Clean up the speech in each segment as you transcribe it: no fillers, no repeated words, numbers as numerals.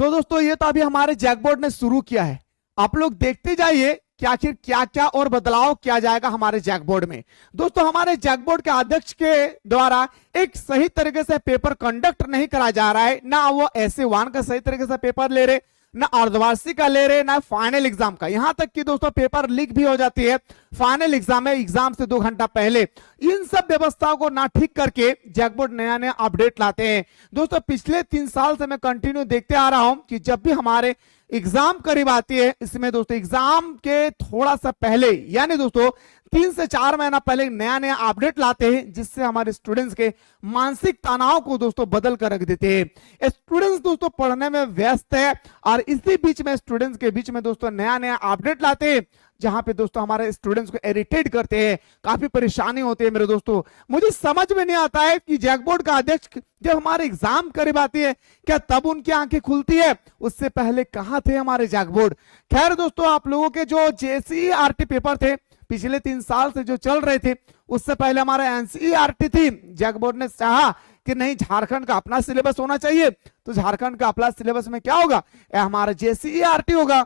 सो दोस्तों ये तो अभी हमारे जैकबोर्ड ने शुरू किया है। आप लोग देखते जाइए कि आखिर क्या क्या और बदलाव किया जाएगा हमारे जैकबोर्ड में। दोस्तों हमारे जैकबोर्ड के अध्यक्ष के द्वारा एक सही तरीके से पेपर कंडक्ट नहीं करा जा रहा है, ना वो ऐसे वन का सही तरीके से पेपर ले रहे, ना अर्धवार्षिक का ले रहे, ना फाइनल एग्जाम का। यहां तक कि दोस्तों पेपर लीक भी हो जाती है फाइनल एग्जाम में, एग्जाम से 2 घंटा पहले। इन सब व्यवस्थाओं को ना ठीक करके जैकबोर्ड नया नया अपडेट लाते हैं। दोस्तों पिछले 3 साल से मैं कंटिन्यू देखते आ रहा हूं कि जब भी हमारे एग्जाम करीब आती है, इसमें दोस्तों एग्जाम के थोड़ा सा पहले यानी दोस्तों 3 से 4 महीना पहले नया नया अपडेट लाते हैं, जिससे हमारे स्टूडेंट्स के मानसिक तनाव को दोस्तों बदल कर रख देते हैं। स्टूडेंट्स दोस्तों पढ़ने में व्यस्त है और इसी बीच में स्टूडेंट्स के बीच में दोस्तों नया नया अपडेट लाते हैं, जहां पे दोस्तों हमारे स्टूडेंट्स को इरिटेट करते हैं, काफी परेशानी होती है मेरे दोस्तों। मुझे समझ में नहीं आता है कि जैकबोर्ड का अध्यक्ष जब हमारे एग्जाम करीब आती है, क्या तब उनकी आंखें खुलती है? उससे पहले कहां थे हमारे जैकबोर्ड? खैर दोस्तों, आप लोगों के जो जेसीईआरटी पेपर थे पिछले 3 साल से जो चल रहे थे, उससे पहले हमारा एनसीईआरटी थी। जैकबोर्ड ने चाहा कि नहीं, झारखंड का अपना सिलेबस होना चाहिए, तो झारखंड का अपना सिलेबस में क्या होगा, हमारा जेसीईआरटी होगा।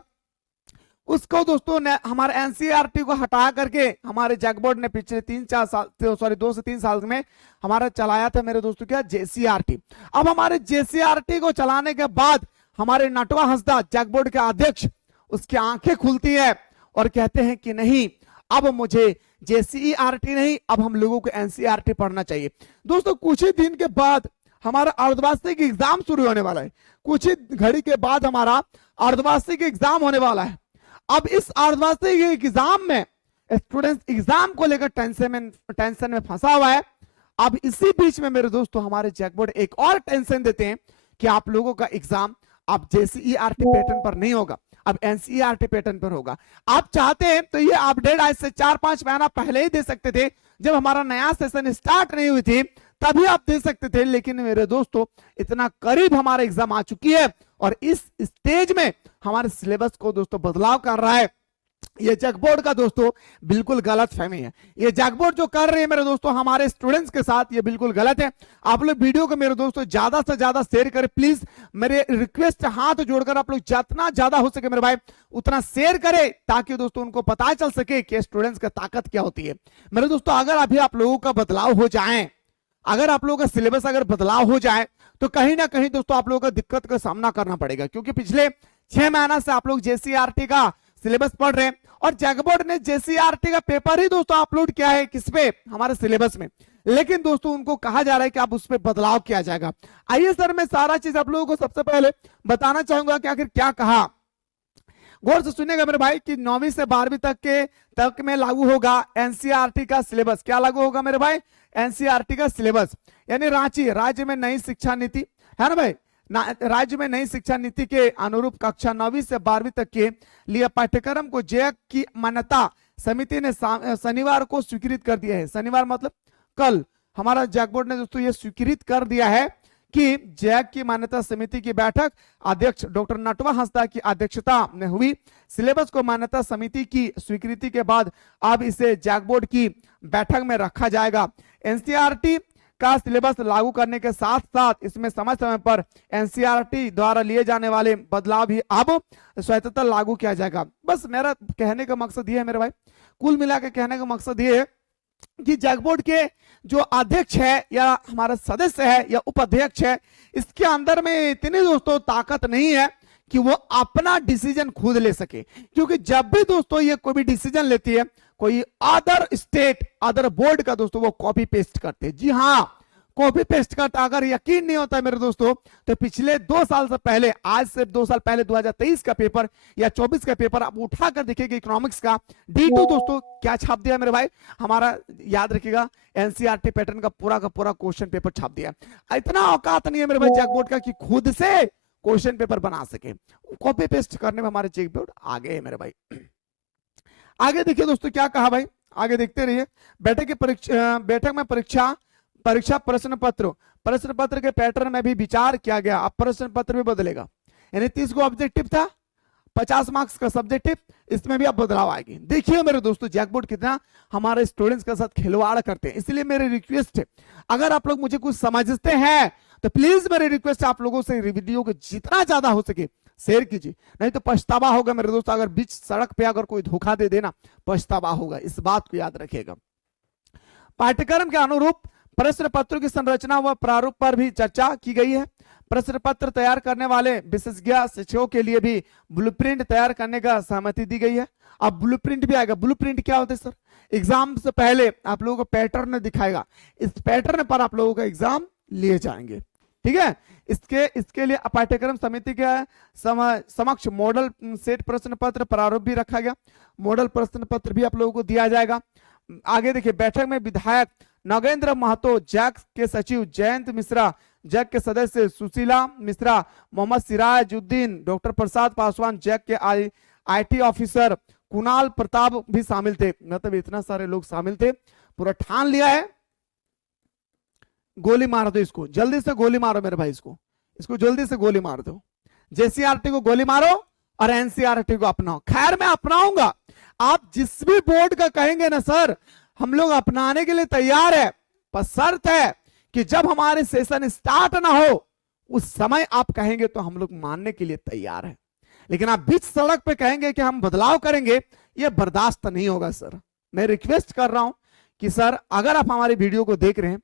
उसको दोस्तों ने हमारे एनसीईआरटी को हटा करके हमारे जैकबोर्ड ने पिछले 2 से 3 साल में हमारा चलाया था मेरे दोस्तों क्या, जेसीईआरटी। अब हमारे जेसीईआरटी को चलाने के बाद हमारे नटवा हंसदा जैकबोर्ड के अध्यक्ष, उसकी आंखें खुलती है और कहते हैं कि नहीं, अब मुझे जेसीईआरटी नहीं, अब हम लोगों को एनसीईआरटी पढ़ना चाहिए। दोस्तों कुछ ही दिन के बाद हमारा अर्धवार्षिक एग्जाम शुरू होने वाला है। कुछ ही घड़ी के बाद हमारा अर्धवार्षिक एग्जाम होने वाला है। अब इस अर्धवार्षिक एग्जाम में स्टूडेंट्स एग्जाम को लेकर टेंशन में फंसा हुआ है। अब इसी बीच में मेरे दोस्तों हमारे जैकबोर्ड एक और टेंशन देते हैं कि आप लोगों का एग्जाम अब जेसीईआरटी पैटर्न पर नहीं होगा, अब एनसीईआरटी पैटर्न पर होगा। आप चाहते हैं तो ये अपडेट आज से 4-5 महीना पहले ही दे सकते थे, जब हमारा नया सेशन स्टार्ट नहीं हुई थी तभी आप दे सकते थे। लेकिन मेरे दोस्तों इतना करीब हमारा एग्जाम आ चुकी है और इस स्टेज में हमारे सिलेबस को दोस्तों बदलाव कर रहा है। ये जैकबोर्ड का दोस्तों बिल्कुल गलत फहमी है। ये जैकबोर्ड जो कर रही है मेरे दोस्तों हमारे स्टूडेंट्स के साथ, ये बिल्कुल गलत है। आप लोग वीडियो को मेरे दोस्तों ज्यादा से ज्यादा शेयर करें प्लीज। मेरे रिक्वेस्ट हाथ जोड़कर आप लोग जितना ज्यादा हो सके मेरे भाई उतना शेयर करें, ताकि दोस्तों उनको पता चल सके कि स्टूडेंट्स की ताकत क्या होती है। मेरे दोस्तों अगर अभी आप लोगों का बदलाव हो जाए, अगर आप लोगों का सिलेबस अगर बदलाव हो जाए, तो कहीं ना कहीं दोस्तों आप लोगों को दिक्कत का सामना करना पड़ेगा, क्योंकि पिछले 6 महीना से आप लोग जेसीईआरटी का सिलेबस पढ़ रहे हैं और जैकबोर्ड ने जेसीईआरटी का पेपर ही दोस्तों अपलोड किया है किस पे, हमारे सिलेबस में। लेकिन दोस्तों उनको कहा जा रहा है कि अब उस पर बदलाव किया जाएगा। आइए सर मैं सारा चीज आप लोगों को सबसे पहले बताना चाहूंगा कि आखिर क्या कहा। गौर से सुनिएगा मेरे भाई कि 9वीं से 12वीं तक में लागू होगा एनसीईआरटी का सिलेबस। क्या लागू होगा मेरे भाई? एनसीईआरटी का सिलेबस, यानी रांची राज्य में नई शिक्षा नीति है ना भाई, राज्य में नई शिक्षा नीति के अनुरूप कक्षा 9वीं से 12वीं तक के लिए पाठ्यक्रम को जैक की मान्यता समिति ने शनिवार को स्वीकृत कर दिया है। शनिवार मतलब कल हमारा जैकबोर्ड ने दोस्तों ये स्वीकृत कर दिया है कि जैक की मान्यता समिति की बैठक अध्यक्ष डॉक्टर नटवा हंसदा की अध्यक्षता में हुई। सिलेबस को मान्यता समिति की स्वीकृति के बाद अब इसे जैकबोर्ड की बैठक में रखा जाएगा। एनसीईआरटी का सिलेबस लागू करने के साथ साथ इसमें समय समय पर एनसीईआरटी द्वारा लिए जाने वाले बदलाव भी अब स्वतंत्र लागू किया जाएगा। बस मेरा कहने का मकसद ये है मेरे भाई, कुल मिला के कहने का मकसद ये है कि जैकबोर्ड के जो अध्यक्ष है या हमारा सदस्य है या उपाध्यक्ष है, इसके अंदर में इतनी दोस्तों ताकत नहीं है कि वो अपना डिसीजन खुद ले सके। क्योंकि जब भी दोस्तों ये कोई भी डिसीजन लेती है, कोई अदर स्टेट अदर बोर्ड का दोस्तों वो कॉपी पेस्ट करते हैं। जी हाँ, कॉपी पेस्ट करता। अगर यकीन नहीं होता है मेरे दोस्तों, तो पिछले 2 साल से पहले, आज से 2 साल पहले 2023 का पेपर या 24 का पेपर आप उठा कर देखिएगा, इकोनॉमिक्स का D2 दोस्तों क्या छाप दिया मेरे भाई, हमारा याद रखिएगा एनसीईआरटी पैटर्न का पूरा क्वेश्चन पेपर छाप दिया। इतना औकात नहीं है मेरे भाई जैकबोर्ड का कि खुद से क्वेश्चन पेपर बना सके। कॉपी पेस्ट करने में हमारे जैकबोर्ड आगे है मेरे भाई। आगे देखिए दोस्तों क्या कहा भाई, आगे देखते रहिए। बैठक में परीक्षा प्रश्न पत्र के पैटर्न में भी विचार किया गया। अब प्रश्न पत्र भी बदलेगा, यानी 30 को ऑब्जेक्टिव था, 50 मार्क्स का सब्जेक्टिव, इसमें भी अब बदलाव आएगी। देखिए मेरे दोस्तों जैकबोर्ड कितना हमारे स्टूडेंट्स के साथ खिलवाड़ करते हैं। इसलिए मेरी रिक्वेस्ट है, अगर आप लोग मुझे कुछ समझते हैं तो प्लीज मेरी रिक्वेस्ट है आप लोगों से वीडियो को जितना ज्यादा हो सके शेयर कीजिए, नहीं तो पछतावा होगा मेरे दोस्तों। अगर बीच सड़क पे अगर कोई धोखा दे देना पछतावा होगा, इस बात को याद रखिएगा। पाठ्यक्रम के अनुरूप प्रश्न पत्रों की संरचना व प्रारूप पर भी चर्चा की गई है। प्रश्न पत्र तैयार करने वाले विशेषज्ञ शिक्षकों के लिए भी ब्लूप्रिंट तैयार करने का सहमति दी गई है। अब ब्लूप्रिंट भी आएगा। ब्लूप्रिंट क्या होता है सर? एग्जाम से पहले आप लोगों को पैटर्न दिखाएगा, इस पैटर्न पर आप लोगों का एग्जाम लिए जाएंगे, ठीक है। इसके लिए पाठ्यक्रम समिति के समक्ष मॉडल सेट प्रश्न पत्र प्रारूप भी रखा गया। मॉडल प्रश्न पत्र भी आप लोगों को दिया जाएगा। आगे देखिए, बैठक में विधायक नगेंद्र महतो, जैक के सचिव जयंत मिश्रा, जैक के सदस्य सुशीला मिश्रा, मोहम्मद सिराजुद्दीन, डॉक्टर प्रसाद पासवान, जैक के आईटी ऑफिसर कुणाल प्रताप भी शामिल थे। मतलब इतना सारे लोग शामिल थे। पूरा ठान लिया है, गोली मार दो इसको, जल्दी से गोली मारो मेरे भाई, इसको जल्दी से गोली मार दो। जेसीआरटी को गोली मारो और एनसीआरटी को अपनाओ। खैर मैं अपनाऊंगा, आप जिस भी बोर्ड का कहेंगे ना सर, हम लोग अपनाने के लिए तैयार है, पर शर्त है कि जब हमारे सेशन स्टार्ट ना हो उस समय आप कहेंगे तो हम लोग मानने के लिए तैयार है। लेकिन आप बीच सड़क पे कहेंगे कि हम बदलाव करेंगे, यह बर्दाश्त नहीं होगा सर। मैं रिक्वेस्ट कर रहा हूं कि सर अगर आप हमारी वीडियो को देख रहे हैं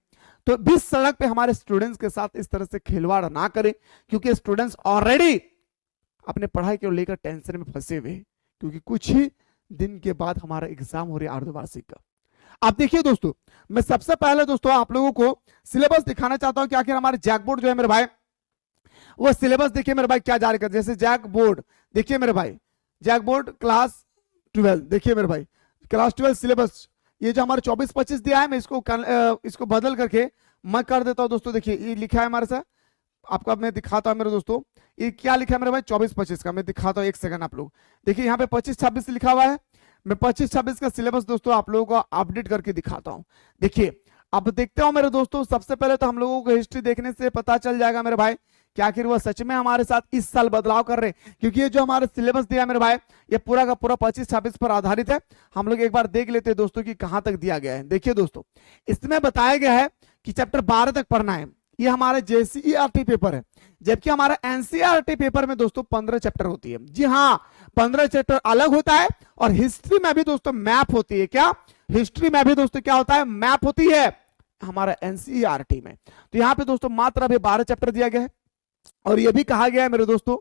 तो बीच सड़क पे हमारे स्टूडेंट्स के साथ इस तरह से खिलवाड़ ना करें, क्योंकि स्टूडेंट्स ऑलरेडी अपने पढ़ाई को लेकर टेंशन में फंसे हुए हैं, क्योंकि कुछ ही दिन के बाद हमारा एग्जाम हो रहा है अर्धवार्षिक का। आप देखिए दोस्तों, मैं सबसे पहले दोस्तों आप लोगों को सिलेबस दिखाना चाहता हूं कि आखिर हमारे जैक बोर्ड जो है मेरे भाई, वो सिलेबस देखिए मेरे भाई क्या जारी कर। जैसे जैक बोर्ड देखिए मेरे भाई, जैक बोर्ड क्लास 12 देखिए मेरे भाई, क्लास 12 सिलेबस ये जो हमारे 24-25 दिया है, मैं इसको बदल करके मैं कर देता हूं दोस्तों। देखिए ये लिखा है हमारे साथ, आपको मैं दिखाता हूं मेरे दोस्तों, ये क्या लिखा है मेरे भाई 24-25 का। मैं दिखाता हूं, एक सेकंड आप लोग देखिए, यहाँ पे 25-26 लिखा हुआ है। मैं 25-26 का सिलेबस दोस्तों आप लोगों को अपडेट करके दिखाता हूं। देखिए अब देखते हो मेरे दोस्तों, सबसे पहले तो हम लोगों को हिस्ट्री देखने से पता चल जाएगा मेरे भाई कि आखिर वो सच में हमारे साथ इस साल बदलाव कर रहे हैं, क्योंकि ये जो हमारे सिलेबस दिया मेरे भाई ये पूरा का पूरा 25-26 पर आधारित है। हम लोग एक बार देख लेते हैं दोस्तों कि कहां तक दिया गया है। देखिए दोस्तों, इसमें बताया गया है कि चैप्टर 12 तक पढ़ना है। ये हमारा जेसीईआरटी पेपर है, जबकि हमारा एनसीईआरटी पेपर में दोस्तों 15 चैप्टर होती है। जी हाँ, 15 चैप्टर अलग होता है, और हिस्ट्री में भी दोस्तों मैप होती है। क्या हिस्ट्री में भी दोस्तों क्या होता है? मैप होती है हमारा एनसीईआरटी में। तो यहाँ पे दोस्तों मात्र अभी 12 चैप्टर दिया गया है, और ये भी कहा गया है मेरे दोस्तों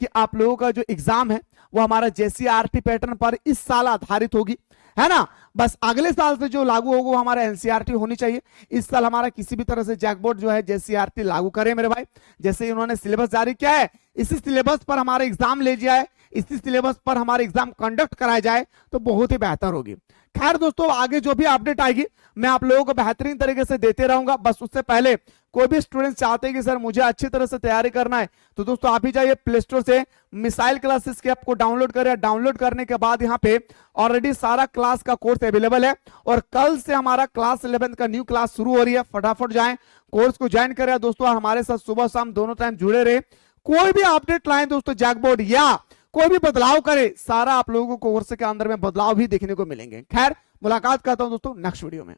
कि आप लोगों का जो एग्जाम है वो हमारा जेसीईआरटी पैटर्न पर इस साल आधारित होगी, है ना। बस अगले साल से जो लागू होगा वो हमारा एनसीईआरटी होनी चाहिए। इस साल हमारा किसी भी तरह से जैक बोर्ड जो है जेसीईआरटी लागू करे मेरे भाई। जैसे इन्होंने सिलेबस जारी किया है, इसी सिलेबस पर हमारा एग्जाम ले जाए, इसी सिलेबस पर हमारे एग्जाम कंडक्ट कराया जाए तो बहुत ही बेहतर होगी। खैर दोस्तों, आगे जो भी अपडेट आएगी मैं आप लोगों को बेहतरीन तरीके से देते रहूंगा। बस उससे पहले कोई भी स्टूडेंट चाहते हैं कि सर मुझे अच्छी तरह से तैयारी करना है, तो दोस्तों आप ही जाइए प्ले स्टोर से मिसाइल क्लासेस के ऐप को डाउनलोड करें। डाउनलोड करने के बाद यहाँ पे ऑलरेडी सारा क्लास का कोर्स अवेलेबल है, और कल से हमारा क्लास 11 का न्यू क्लास शुरू हो रही है। फटाफट जाएं, कोर्स को ज्वाइन करें दोस्तों, और हमारे साथ सुबह शाम दोनों टाइम जुड़े रहे। कोई भी अपडेट लाएं दोस्तों जैक बोर्ड या कोई भी बदलाव करे, सारा आप लोगों को कोर्स के अंदर में बदलाव भी देखने को मिलेंगे। खैर मुलाकात करता हूं दोस्तों नेक्स्ट वीडियो में।